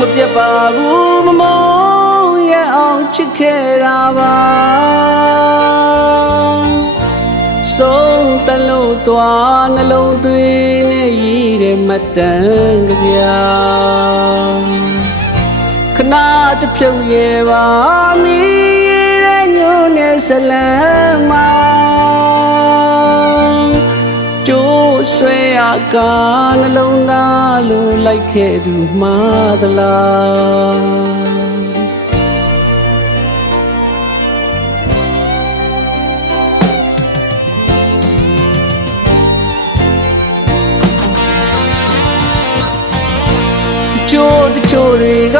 မပြတ်ပါဘူးမမောရအောင်ချစ်ခဲ့တာပါဆုံးတလို့သွားနှလုံးသွေးနဲ့ရည်တဲ့မတန်ကြပြခဏတဖြုတ်ရဲ့ပါမီတဲ့ညိုနဲ့ဇလန်းမကျိုးဆွဲရကနှလုံးသားလိုလိုက်ခဲ့သူမှားသလားတချို့တွေက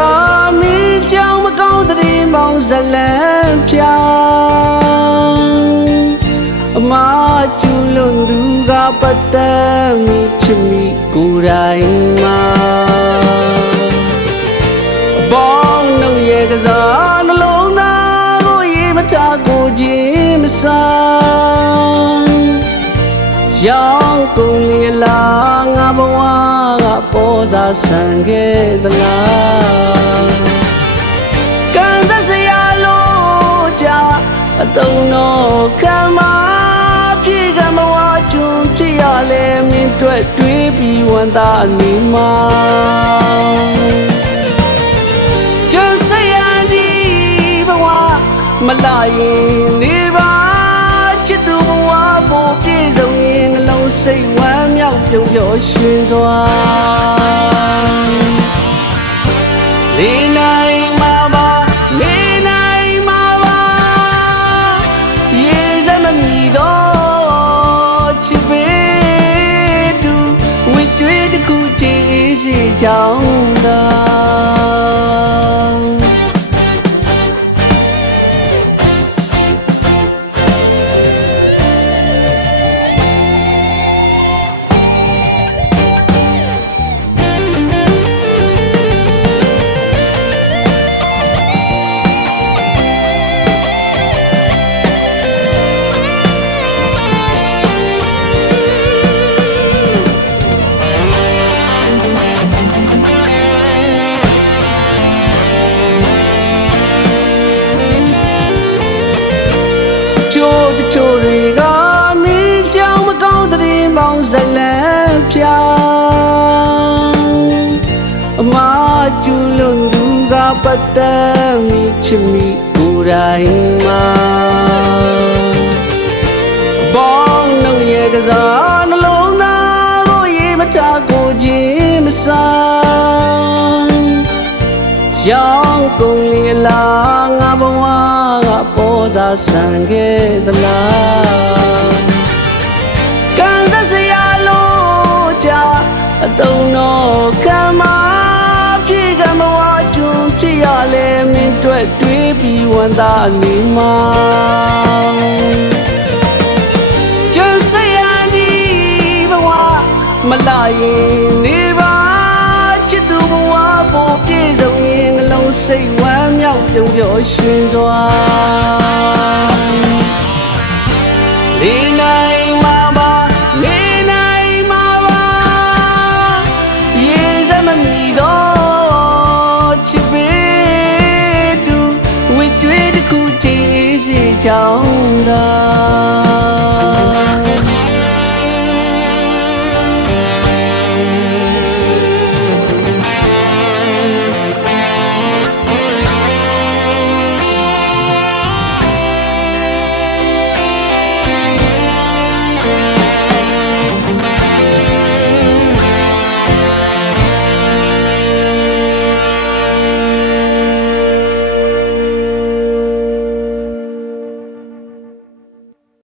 မိကြောင်မကောင်းတဲ့မောင်ဇလန်းဖြာအမကျူလွန်သူကပတ်သက်မိချစ်မိကိုယ်တိုင်မှာအပေါင်းနှုတ်ရဲ့ကစားနှလုံးသားကိုရေးမထားကိုခြင်းမဆန်းရောင်ကုန်လေလားငါဘဝကပေါ်စားဆန်ခဲ့သလားကံသက်စရာလို့ကြအတုံးတော့ခံမပြေကမဝကျွန်းဖြစ်ရလဲမင်းတွေ့တွေးပြီးဝမ်းသာနေမှာကျန်စရာဒီဘဝမလာရင်နေပါချစ်သူဘဝပေါ်ပြည့်စုံရင်နှလုံးစိတ်ဝမ်းမြောက်ပြုံးပျော်ရွှင်စွာလေးနိုင်မှာပါလေးနိုင်မှာပါရေစမမီတော့ချစ်ပေတူဝိတွေးတစ်ခုကြည့်စီကြောင်းသာတချို့တွေကမိကြောင်မကောင်းတဲ့မောင်ဇလန်းဖြာအမကျူလွန်သူကပတ်သက်မိချစ်မိကိုယ်တိုင်မှာဘောင်းနှုတ်ရဲ့ကစားနှလုံးသားကိုရေးမထားကိုခြင်းမဆန်းရောင်ကုန်လေလားငါဘဝကပေါ်စားဆန်ခဲ့သလားကံသက်စရာလို့ကြအတုံးတော့ခံမပြေကမဝကျွန်းဖြစ်ရလဲမင်းတွေ့တွေးပြီးဝမ်းသာနေမှာကျန်စရာဒီဘဝမလာရင်နေပါချစ်သူဘဝပေါ်ပြည့်စုံရင်နှလုံးစိတ်ဝမ်းမြောက်ပြုံးပျော်ရွှင်စွာလေးနိုင်မှာပါလေးနိုင်မှာပါရေစမမီတော့ချစ်ပေတူဝိတွေးတစ်ခုကြည့်စီကြောင်း